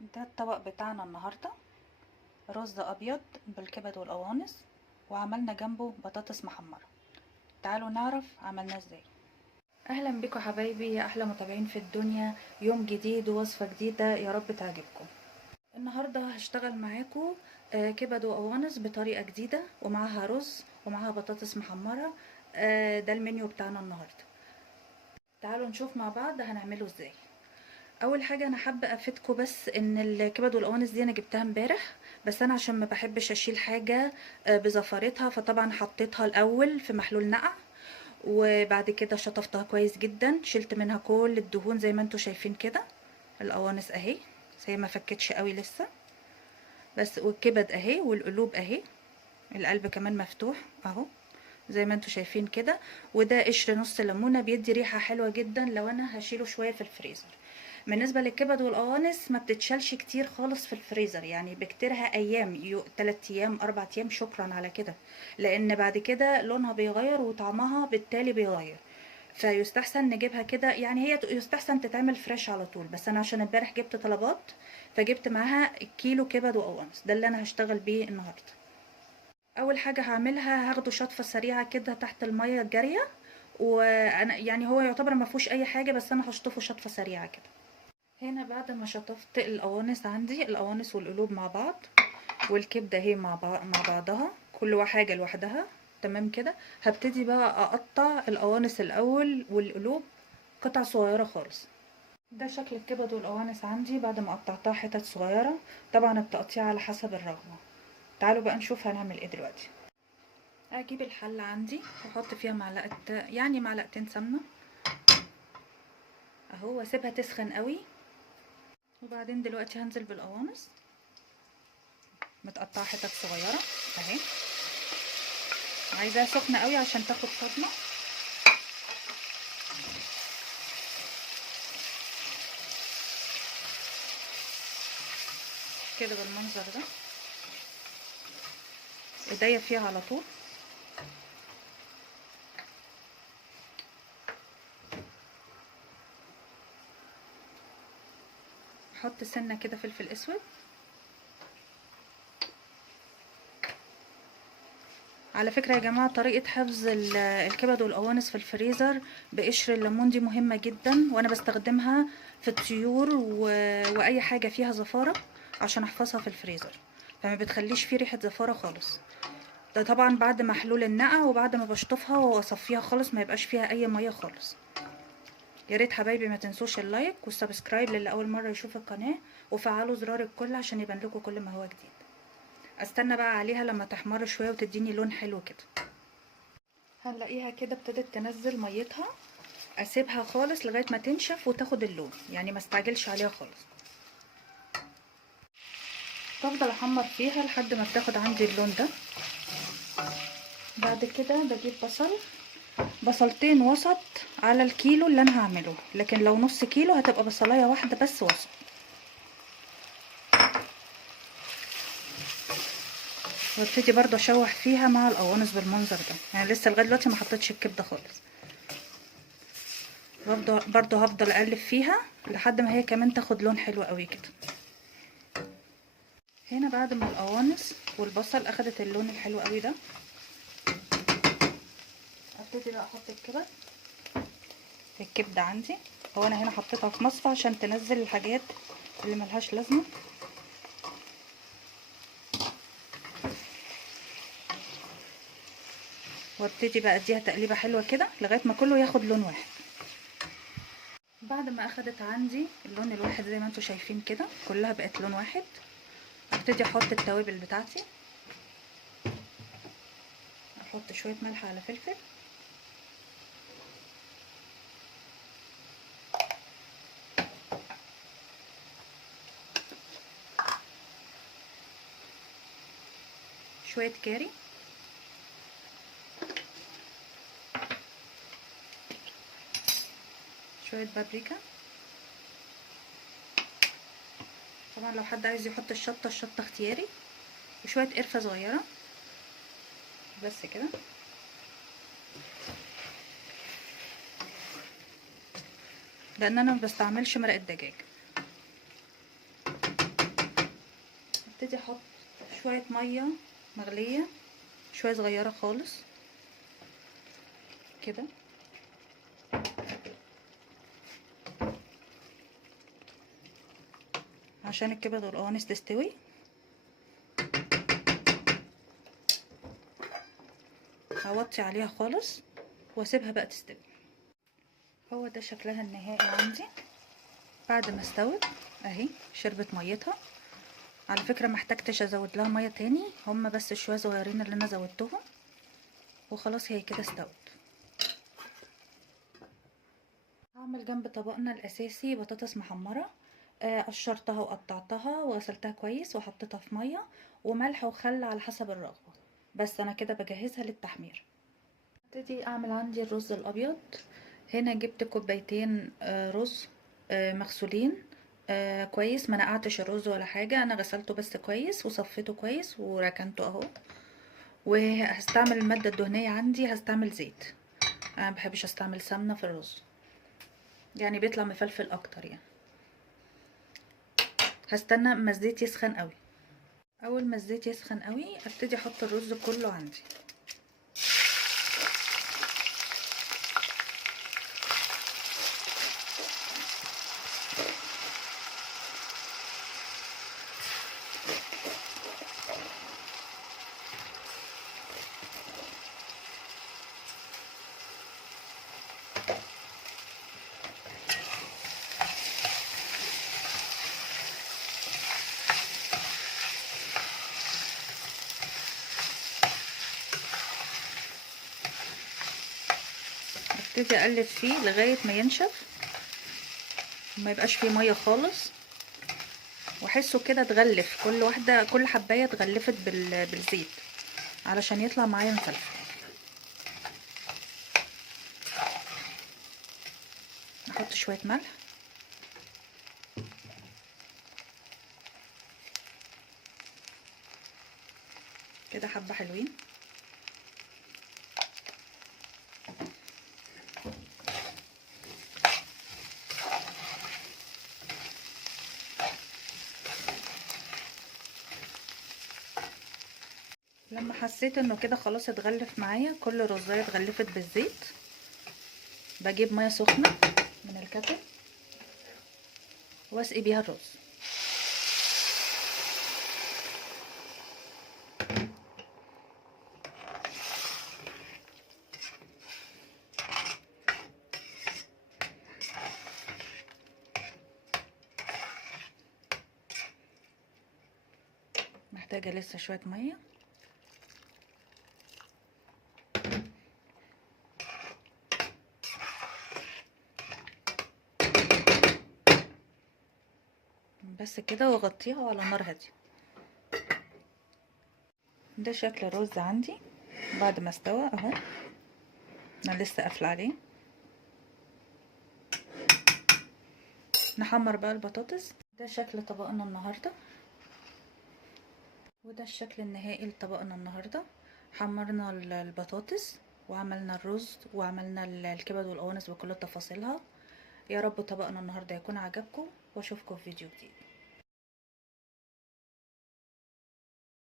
ده الطبق بتاعنا النهاردة، رز ابيض بالكبد والقوانص، وعملنا جنبه بطاطس محمرة. تعالوا نعرف عملناه ازاي. اهلا بكم حبايبي يا احلى متابعين في الدنيا. يوم جديد ووصفة جديدة، يا رب تعجبكم. النهاردة هشتغل معاكم كبد وقوانص بطريقة جديدة، ومعاها رز ومعاها بطاطس محمرة. ده المنيو بتاعنا النهاردة. تعالوا نشوف مع بعض هنعمله ازاي. اول حاجه انا حابه افيدكم بس ان الكبد والقوانص دي انا جبتها امبارح، بس انا عشان ما بحبش اشيل حاجه بزفارتها، فطبعا حطيتها الاول في محلول نقع، وبعد كده شطفتها كويس جدا، شلت منها كل الدهون زي ما انتوا شايفين كده. القوانص اهي، هي ما فكتش قوي لسه بس، والكبد اهي، والقلوب اهي، القلب كمان مفتوح اهو زي ما انتوا شايفين كده. وده قشر نص ليمونه بيدي ريحه حلوه جدا لو انا هشيله شويه في الفريزر. بالنسبه للكبد والقوانص ما بتتشالش كتير خالص في الفريزر، يعني بكتيرها ايام، 3 ايام 4 ايام شكرا على كده، لان بعد كده لونها بيغير وطعمها بالتالي بيغير. فيستحسن نجيبها كده، يعني هي يستحسن تتعمل فريش على طول. بس انا عشان امبارح جبت طلبات، فجبت معاها كيلو كبد وقوانص، ده اللي انا هشتغل بيه النهارده. اول حاجه هعملها هاخده شطفه سريعه كده تحت الميه الجاريه، وانا يعني هو يعتبر ما فيهوش اي حاجه، بس انا هشطفه شطفه سريعه كده. هنا بعد ما شطفت القوانص، عندي القوانص والقلوب مع بعض، والكبده اهي مع بعضها، كل حاجه لوحدها. تمام كده. هبتدي بقى اقطع القوانص الاول والقلوب قطع صغيره خالص. ده شكل الكبد والقوانص عندي بعد ما قطعتها حتت صغيره. طبعا التقطيع على حسب الرغبه. تعالوا بقى نشوف هنعمل ايه دلوقتي. اجيب الحله عندي واحط فيها معلقه، يعني معلقتين سمنه اهو، واسيبها تسخن قوي. وبعدين دلوقتي هنزل بالقوانص متقطعه حتت صغيره اهي، عايزاها سخنه قوي عشان تاخد صدمه كده بالمنظر ده. ايديا فيها على طول. احط سنه كده فلفل اسود. على فكره يا جماعه، طريقه حفظ الكبد والقوانص في الفريزر بقشر الليمون دي مهمه جدا، وانا بستخدمها في الطيور واي حاجه فيها زفاره عشان احفظها في الفريزر، فما بتخليش فيه ريحه زفاره خالص. ده طبعا بعد محلول النقع، وبعد ما بشطفها واصفيها خالص ما يبقاش فيها اي ميه خالص. يا ريت حبايبي ما تنسوش اللايك والسبسكرايب للي اول مره يشوف القناه، وفعلوا زرار الكل عشان يبان لكم كل ما هو جديد. استنى بقى عليها لما تحمر شويه وتديني لون حلو كده. هنلاقيها كده ابتدت تنزل ميتها، اسيبها خالص لغايه ما تنشف وتاخد اللون، يعني ما استعجلش عليها خالص. بفضل احمر فيها لحد ما بتاخد عندي اللون ده. بعد كده بجيب بصلتين وسط على الكيلو اللي انا هعمله، لكن لو نص كيلو هتبقى بصلايه واحده بس وسط. وابتدي برضو اشوح فيها مع القوانص بالمنظر ده، يعني لسه لغايه دلوقتي ما حطيتش الكبده خالص. برضو هفضل اقلب فيها لحد ما هي كمان تاخد لون حلو قوي كده. هنا بعد ما القوانص والبصل اخدت اللون الحلو قوي ده، ابتدي بقى احط الكبده عندي. هو انا هنا حطيتها في مصفى عشان تنزل الحاجات اللي ملهاش لازمه. وابتدي بقى اديها تقليبه حلوه كده لغايه ما كله ياخد لون واحد. بعد ما اخدت عندي اللون الواحد زي ما انتم شايفين كده، كلها بقت لون واحد، ابتدي احط التوابل بتاعتي. احط شويه ملح على فلفل، شويه كاري، شويه بابريكا. طبعا لو حد عايز يحط الشطه اختياري، وشويه قرفه صغيره بس كده. لان انا ما بستعملش مرق الدجاج. هبتدي احط شويه ميه مغليه، شويه صغيره خالص كده، عشان الكبد والقوانص تستوي. هوطي عليها خالص واسيبها بقى تستوي. هو ده شكلها النهائي عندي بعد ما استوت اهي، شربت ميتها. على فكره محتاجتش ازود لها ميه تاني، هما بس شويه صغيرين اللي انا زودتهم وخلاص هي كده استوت. هعمل جنب طبقنا الاساسي بطاطس محمره، قشرتها وقطعتها وغسلتها كويس وحطيتها في ميه وملح وخل على حسب الرغبه. بس انا كده بجهزها للتحمير. ابتدي اعمل عندي الرز الابيض. هنا جبت كوبايتين رز مغسولين كويس، ما نقعتش الرز ولا حاجه، انا غسلته بس كويس وصفيته كويس وركنته اهو. وهستعمل الماده الدهنيه عندي، هستعمل زيت، انا مبحبش استعمل سمنه في الرز، يعني بيطلع مفلفل اكتر يعني. هستنى اما الزيت يسخن قوي. اول ما الزيت يسخن قوي ابتدي احط الرز كله عندي. ابتدي اقلب فيه لغايه ما ينشف، ما يبقاش فيه ميه خالص، واحسه كده اتغلف، كل حبايه اتغلفت بالزيت علشان يطلع معايا مفلفل. احط شويه ملح كده، حبه حلوين. لما حسيت انه كده خلاص اتغلف معايا، كل رزايه اتغلفت بالزيت، بجيب ميه سخنه من الكتل واسقي بيها الرز. محتاجه لسه شويه ميه. بس كده واغطيها على نار هاديه. ده شكل الرز عندي بعد ما استوى اهو، انا لسه قافله عليه. نحمر بقى البطاطس. ده شكل طبقنا النهارده، وده الشكل النهائي لطبقنا النهارده. حمرنا البطاطس وعملنا الرز وعملنا الكبد والقوانص بكل تفاصيلها. يا رب طبقنا النهارده يكون عجبكم، واشوفكم في فيديو جديد.